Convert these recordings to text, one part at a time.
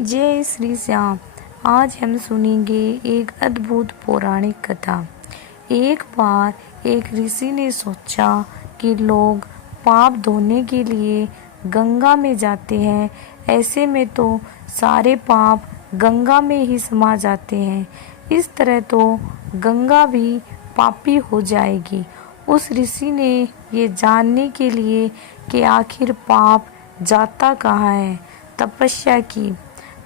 जय श्री श्याम। आज हम सुनेंगे एक अद्भुत पौराणिक कथा। एक बार एक ऋषि ने सोचा कि लोग पाप धोने के लिए गंगा में जाते हैं, ऐसे में तो सारे पाप गंगा में ही समा जाते हैं। इस तरह तो गंगा भी पापी हो जाएगी। उस ऋषि ने ये जानने के लिए कि आखिर पाप जाता कहाँ है, तपस्या की।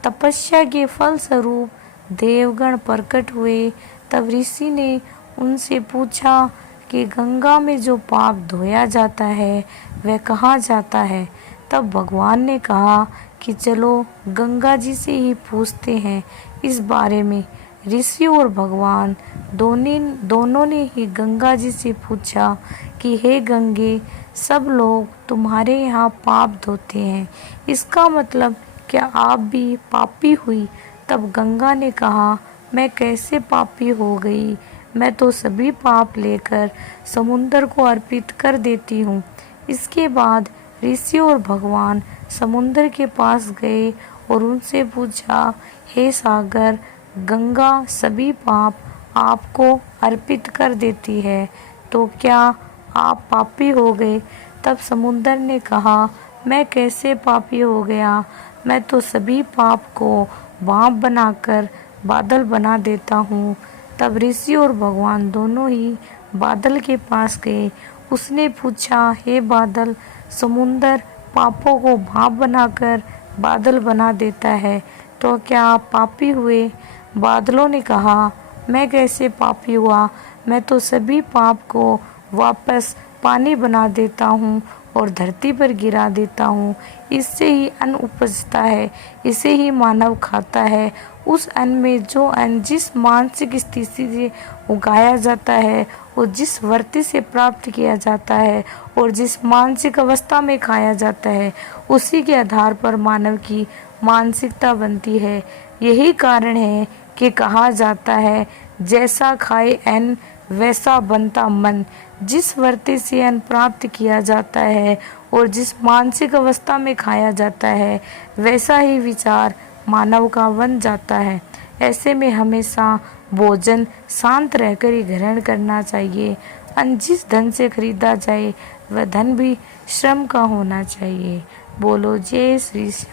तपस्या के फल स्वरूप देवगण प्रकट हुए। तब ऋषि ने उनसे पूछा कि गंगा में जो पाप धोया जाता है वह कहाँ जाता है। तब भगवान ने कहा कि चलो गंगा जी से ही पूछते हैं इस बारे में। ऋषि और भगवान दोनों ने ही गंगा जी से पूछा कि हे गंगे, सब लोग तुम्हारे यहाँ पाप धोते हैं, इसका मतलब क्या आप भी पापी हुई। तब गंगा ने कहा, मैं कैसे पापी हो गई, मैं तो सभी पाप लेकर समुद्र को अर्पित कर देती हूँ। इसके बाद ऋषि और भगवान समुद्र के पास गए और उनसे पूछा, हे सागर, गंगा सभी पाप आपको अर्पित कर देती है, तो क्या आप पापी हो गए। तब समुद्र ने कहा, मैं कैसे पापी हो गया, मैं तो सभी पाप को भाप बनाकर बादल बना देता हूँ। तब ऋषि और भगवान दोनों ही बादल के पास गए। उसने पूछा, हे बादल, समुद्र पापों को भाप बनाकर बादल बना देता है, तो क्या आप पापी हुए। बादलों ने कहा, मैं कैसे पापी हुआ, मैं तो सभी पाप को वापस पानी बना देता हूँ और धरती पर गिरा देता हूँ। इससे ही अन्न उपजता है, इसे ही मानव खाता है। उस अन्न में जो अन्न जिस मानसिक स्थिति से उगाया जाता है और जिस वृत्ति से प्राप्त किया जाता है और जिस मानसिक अवस्था में खाया जाता है, उसी के आधार पर मानव की मानसिकता बनती है। यही कारण है कि कहा जाता है, जैसा खाए अन्न वैसा बनता मन। जिस वृत्ति से अन्न प्राप्त किया जाता है और जिस मानसिक अवस्था में खाया जाता है, वैसा ही विचार मानव का बन जाता है। ऐसे में हमेशा भोजन शांत रहकर ही ग्रहण करना चाहिए। अन्न जिस धन से खरीदा जाए वह धन भी श्रम का होना चाहिए। बोलो जय श्री